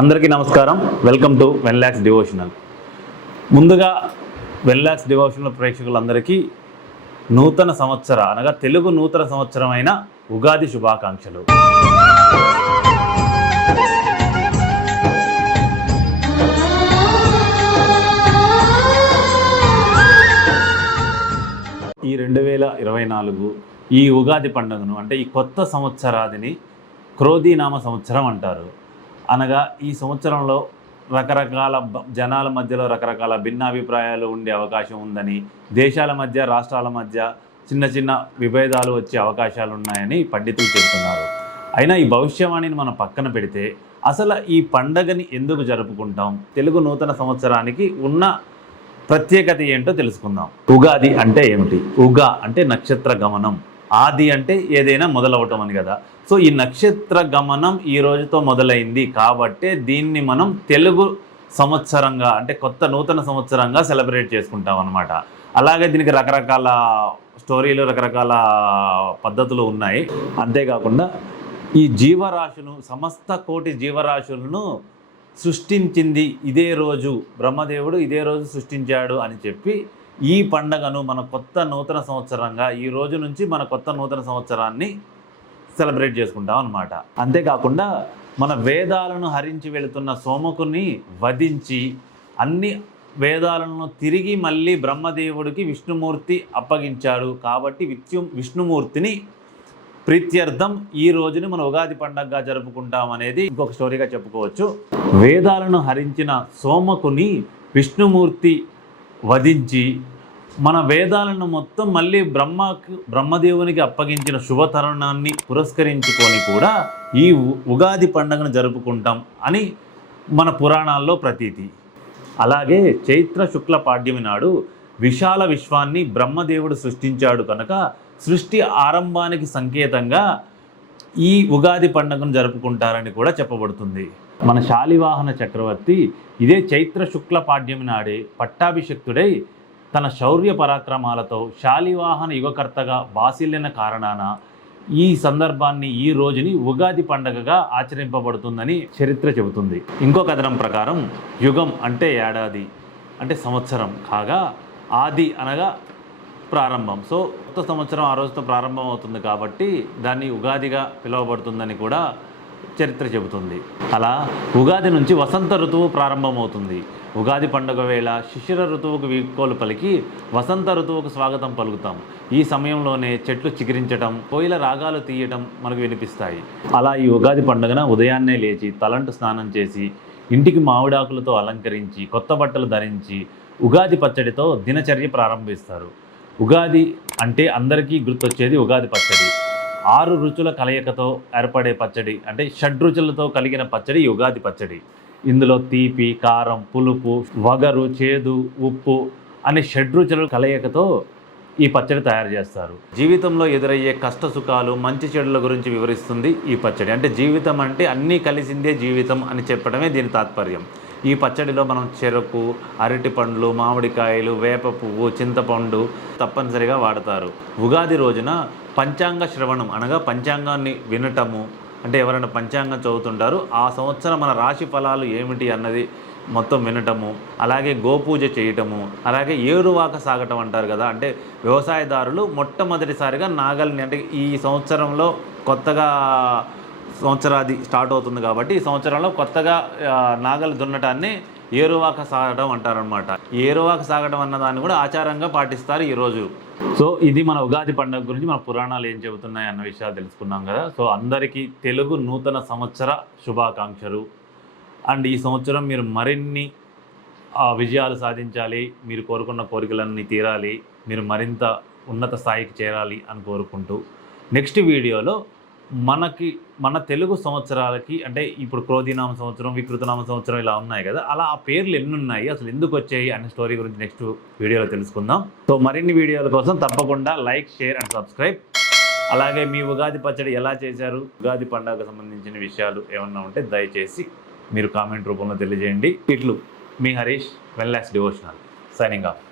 అందరికీ నమస్కారం. Welcome to వెన్ ల్యాక్స్ డివోషనల్ ముందుగా వెన్ ల్యాక్స్ డివోషనల్ ప్రేక్షకులందరికీ నూతన సంవత్సర అనగా తెలుగు నూతన సంవత్సరమైన ఉగాది శుభాకాంక్షలు. ఈ రెండు వేల ఇరవై నాలుగు ఈ ఉగాది పండుగను అంటే ఈ కొత్త సంవత్సరాదిని క్రోధీనామ సంవత్సరం అంటారు. అనగా ఈ సంవత్సరంలో రకరకాల జనాల మధ్యలో రకరకాల భిన్నాభిప్రాయాలు ఉండే అవకాశం ఉందని దేశాల మధ్య రాష్ట్రాల మధ్య చిన్న చిన్న విభేదాలు వచ్చే అవకాశాలు ఉన్నాయని పండితులు చెబుతున్నారు. అయినా ఈ భవిష్యవాణిని మనం పక్కన పెడితే అసలు ఈ పండగని ఎందుకు జరుపుకుంటాం? తెలుగు నూతన సంవత్సరానికి ఉన్న ప్రత్యేకత ఏంటో తెలుసుకుందాం. ఉగాది అంటే ఏమిటి? ఉగా అంటే నక్షత్ర గమనం. ఆది అంటే ఏదైనా మొదలవటం అని కదా. సో ఈ నక్షత్ర గమనం ఈ రోజుతో మొదలైంది కాబట్టే దీన్ని మనం తెలుగు సంవత్సరంగా అంటే కొత్త నూతన సంవత్సరంగా సెలబ్రేట్ చేసుకుంటాం అనమాట అలాగే దీనికి రకరకాల స్టోరీలు రకరకాల పద్ధతులు ఉన్నాయి. అంతేకాకుండా ఈ జీవరాశులు సమస్త కోటి జీవరాశులను సృష్టించింది ఇదే రోజు. బ్రహ్మదేవుడు ఇదే రోజు సృష్టించాడు అని చెప్పి ఈ పండగను మన కొత్త నూతన సంవత్సరంగా ఈ రోజు నుంచి మన కొత్త నూతన సంవత్సరాన్ని సెలబ్రేట్ చేసుకుంటాం అనమాట అంతేకాకుండా మన వేదాలను హరించి వెళుతున్న సోమకుని వధించి అన్ని వేదాలను తిరిగి మళ్ళీ బ్రహ్మదేవుడికి విష్ణుమూర్తి అప్పగించాడు కాబట్టి విత్యు విష్ణుమూర్తిని ప్రీత్యర్థం ఈ రోజుని మన ఉగాది పండగగా జరుపుకుంటాం అనేది ఇంకొక స్టోరీగా చెప్పుకోవచ్చు. వేదాలను హరించిన సోమకుని విష్ణుమూర్తి వధించి మన వేదాలను మొత్తం మళ్ళీ బ్రహ్మకు బ్రహ్మదేవునికి అప్పగించిన శుభతరుణాన్ని పురస్కరించుకొని కూడా ఈ ఉగాది పండుగను జరుపుకుంటాం అని మన పురాణాల్లో ప్రతీతి. అలాగే చైత్ర శుక్ల పాడ్యమి నాడు విశాల విశ్వాన్ని బ్రహ్మదేవుడు సృష్టించాడు కనుక సృష్టి ఆరంభానికి సంకేతంగా ఈ ఉగాది పండుగను జరుపుకుంటారని కూడా చెప్పబడుతుంది. మన శాలివాహన చక్రవర్తి ఇదే చైత్ర శుక్ల పాడ్యమి నాడే పట్టాభిషక్తుడై తన శౌర్య పరాక్రమాలతో శాలివాహన యుగకర్తగా బాసిల్లిన కారణాన ఈ సందర్భాన్ని ఈ రోజుని ఉగాది పండగగా ఆచరింపబడుతుందని చరిత్ర చెబుతుంది. ఇంకో కథనం ప్రకారం యుగం అంటే ఏడాది అంటే సంవత్సరం కాగా ఆది అనగా ప్రారంభం. సో కొత్త సంవత్సరం ఆ రోజుతో ప్రారంభం అవుతుంది కాబట్టి దాన్ని ఉగాదిగా పిలువబడుతుందని కూడా చరిత్ర చెబుతుంది. అలా ఉగాది నుంచి వసంత ఋతువు ప్రారంభమవుతుంది. ఉగాది పండుగ వేళ శిశిర ఋతువుకు వీక్కోలు పలికి వసంత ఋతువుకు స్వాగతం పలుకుతాం. ఈ సమయంలోనే చెట్లు చిగురించటం కోయిల రాగాలు తీయటం మనకు వినిపిస్తాయి. అలా ఈ ఉగాది పండుగన ఉదయాన్నే లేచి తలంటు స్నానం చేసి ఇంటికి మామిడాకులతో అలంకరించి కొత్త బట్టలు ధరించి ఉగాది పచ్చడితో దినచర్య ప్రారంభిస్తారు. ఉగాది అంటే అందరికీ గుర్తొచ్చేది ఉగాది పచ్చడి. ఆరు రుచుల కలయికతో ఏర్పడే పచ్చడి అంటే షడ్రుచులతో కలిగిన పచ్చడి యుగాది ఉగాది పచ్చడి. ఇందులో తీపి కారం పులుపు వగరు చేదు ఉప్పు అనే షడ్రుచుల కలయికతో ఈ పచ్చడి తయారు చేస్తారు. జీవితంలో ఎదురయ్యే కష్ట సుఖాలు మంచి చెడుల గురించి వివరిస్తుంది ఈ పచ్చడి. అంటే జీవితం అంటే అన్నీ కలిసిందే జీవితం అని చెప్పడమే దీని తాత్పర్యం. ఈ పచ్చడిలో మనం చెరకు అరటి పండ్లు మామిడికాయలు వేప పువ్వు చింతపండు తప్పనిసరిగా వాడతారు. ఉగాది రోజున పంచాంగ శ్రవణం అనగా పంచాంగాన్ని వినటము. అంటే ఎవరైనా పంచాంగం చదువుతుంటారు ఆ సంవత్సరం మన రాశి ఫలాలు ఏమిటి అన్నది మొత్తం వినటము అలాగే గోపూజ చేయటము అలాగే ఏరువాక సాగటం అంటారు కదా. అంటే వ్యవసాయదారులు మొట్టమొదటిసారిగా నాగల్ని అంటే ఈ సంవత్సరంలో కొత్తగా సంవత్సరాది స్టార్ట్ అవుతుంది కాబట్టి ఈ సంవత్సరంలో కొత్తగా నాగలు దున్నటాన్ని ఏరువాక సాగడం అంటారనమాట ఏరువాక సాగడం అన్న దాన్ని కూడా ఆచారంగా పాటిస్తారు ఈరోజు సో ఇది మన ఉగాది పండుగ గురించి మన పురాణాలు ఏం చెబుతున్నాయి అన్న విషయాలు తెలుసుకున్నాం కదా. సో అందరికీ తెలుగు నూతన సంవత్సర శుభాకాంక్షలు. అండ్ ఈ సంవత్సరం మీరు మరిన్ని విజయాలు సాధించాలి మీరు కోరుకున్న కోరికలన్నీ తీరాలి మీరు మరింత ఉన్నత స్థాయికి చేరాలి అని కోరుకుంటూ నెక్స్ట్ వీడియోలో మనకి మన తెలుగు సంవత్సరాలకి అంటే ఇప్పుడు క్రోధినామ సంవత్సరం వికృతనామ సంవత్సరం ఇలా ఉన్నాయి కదా అలా ఆ పేర్లు ఎన్ని ఉన్నాయి అసలు ఎందుకు వచ్చాయి అనే స్టోరీ గురించి నెక్స్ట్ వీడియోలో తెలుసుకుందాం. సో మరిన్ని వీడియోల కోసం తప్పకుండా లైక్ షేర్ అండ్ సబ్స్క్రైబ్. అలాగే మీ ఉగాది పచ్చడి ఎలా చేశారు ఉగాది పండుగకు సంబంధించిన విషయాలు ఏమన్నా ఉంటే దయచేసి మీరు కామెంట్ రూపంలో తెలియజేయండి. ఇట్లు మీ హరీష్ వెల్లాస్ డివోషనల్. Signing off.